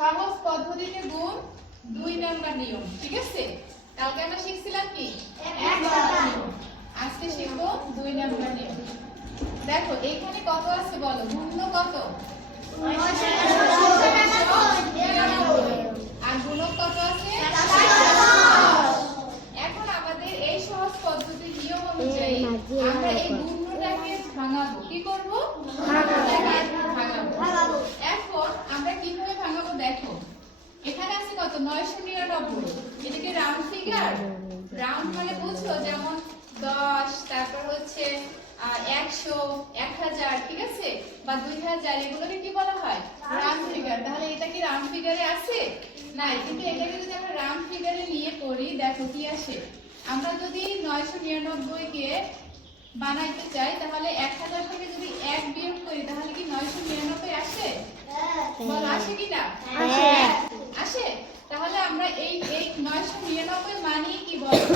সহজ পদ্ধতিতে গুণ 2 নাম্বার নিয়ম, ঠিক আছে? কালকে আমরা শিখছিলাম কি 1 নাম্বার নিয়ম, আজকে শিখবো 2 নাম্বার নিয়ম। দেখো এখানে কত আছে বলো, গুণ কত? আর গুণক কত আছে? এখন আমাদের এই সহজ পদ্ধতির নিয়ম অনুযায়ী আমরা এই গুণটাকে ভাঙাবো। কি করব? ভাঙাবো। এখন আমরা কিভাবে ভাঙাবো দেখো, এখানে আছে কত? 999। এটাকে রাউন্ড ফিগার, রাউন্ড মানে বুঝছো, যেমন 10, তারপর হচ্ছে 100, 1000, ঠিক আছে, বা 2000, এগুলোকে কি বলা হয়? Round figure. তাহলে এটা কি রাউন্ড ফিগারে আছে? নাই। কিন্তু এটাকে যদি আমরা রাউন্ড ফিগারে নিয়ে করি, দেখো কি আসে। আমরা যদি 999 কে বানাইতে চাই, তাহলে 1000 থেকে যদি 1 বিয়োগ করি, তাহলে কি 999 আসে? বল আসে কি না? আসে। তাহলে আমরা এই 999 মানে কি বলো?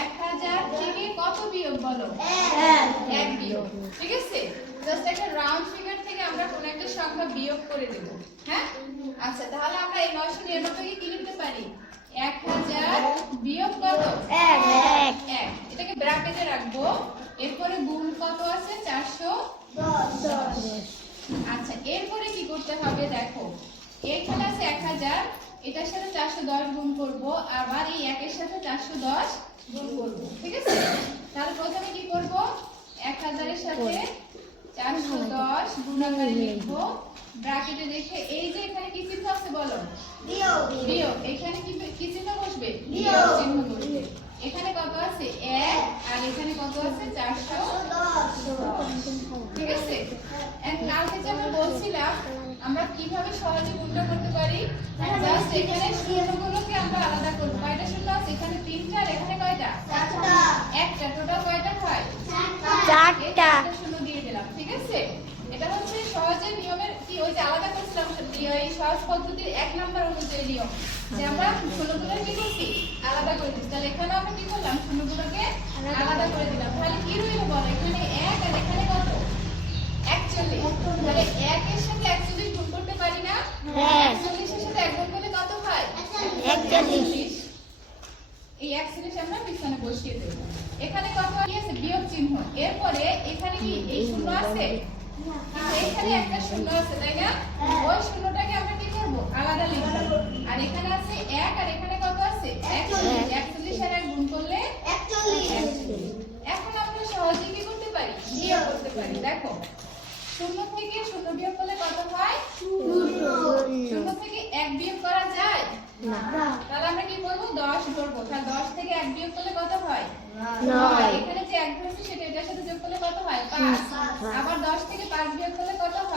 1000 থেকে কত বিয়োগ বলো? 1 বিয়োগ, ঠিক আছে? জাস্ট একটা রাউন্ড ফিগার থেকে আমরা কোন একটা সংখ্যা বিয়োগ করে দেব। হ্যাঁ, আচ্ছা, তাহলে আমরা এই 999 কে কি লিখতে পারি? 1000 বিয়োগ কত? 1। এটাকে ব্র্যাকেটে রাখবো। এরপরে গুণ কত আছে? 410। আচ্ছা, এরপরে কি করতে হবে দেখো, এখানে আছে 1000, এটার সাথে 410 গুণ করব, আবার এই 1 এর সাথে 410 গুণ করব, ঠিক আছে? তাহলে প্রথমে কি করব, 1000 এর সাথে 410 গুণাকারে লিখব, ব্র্যাকেটে রেখে এই যে এখানে কি চিহ্ন আছে বলো? বিয়োগ। এখানে কি চিহ্ন বসবে? বিয়োগ চিহ্ন বসবে। এখানে কত আছে? 1, আর এখানে কত আছে? 410, ঠিক আছে? এন্ড কালকে যে আমরা বলছিলাম আমরা কিভাবে সহজে গুণটা করতে পারি, জাস্ট এখানে শূন্যগুলোকে আমরা আলাদা করব। কয়টা শূন্য আছে? এখানে 3টা, আর এখানে কয়টা? 4টা। একটা, টোটাল কয়টা হয়? 4টা শূন্য দিয়ে দিলাম, ঠিক আছে? এটা হচ্ছে সহজে নিয়মের কি, ওই যে আলাদা করছিলাম এই সহজ পদ্ধতির 1 নাম্বার অনুযায়ী নিয়ম, যে আমরা শূন্যগুলো কি করছি? আলাদা করে দিচ্ছি। তাহলে এখানে আমরা কি করলাম? শূন্যগুলোকে আলাদা করে দিলাম। তাহলে কি রইল বলো? এখানে 1, আর এখানে কত? 41। তাহলে 1 এর সাথে 41 গুণ করতে পারি না? 41 এর সাথে 1 গুণ করলে কত হয়? 41। এই 41 আমরা পিছনে বসিয়ে দেব। এখানে কত আছে? বিয়োগ চিহ্ন। এরপরে এখানে কি এই শূন্য আছে? এখানে একটা শূন্য আছে, তাই না? ওই শূন্যটাকে আমরা কি করব? আলাদা লিখব। আর এখানে আছে 1, আর এখানে কত আছে? 41। 41 আর 1 গুণ করলে 41। এখন আমরা সহজে কি করতে পারি? বিয়োগ করতে পারি। দেখো, শূন্য থেকে শূন্য বিয়োগ করলে কত হয়? শূন্য থেকে 1 বিয়োগ করা যায় না। তাহলে আমরা কি করব? 10 ধরব। তাহলে 10 থেকে 1 বিয়োগ করলে কত হয়? 9। এখানে যে 1 ধরেছি সেটা এটার সাথে যোগ করলে কত হয়? 5। আবার 10 থেকে 5 বিয়োগ করলে কত হয়?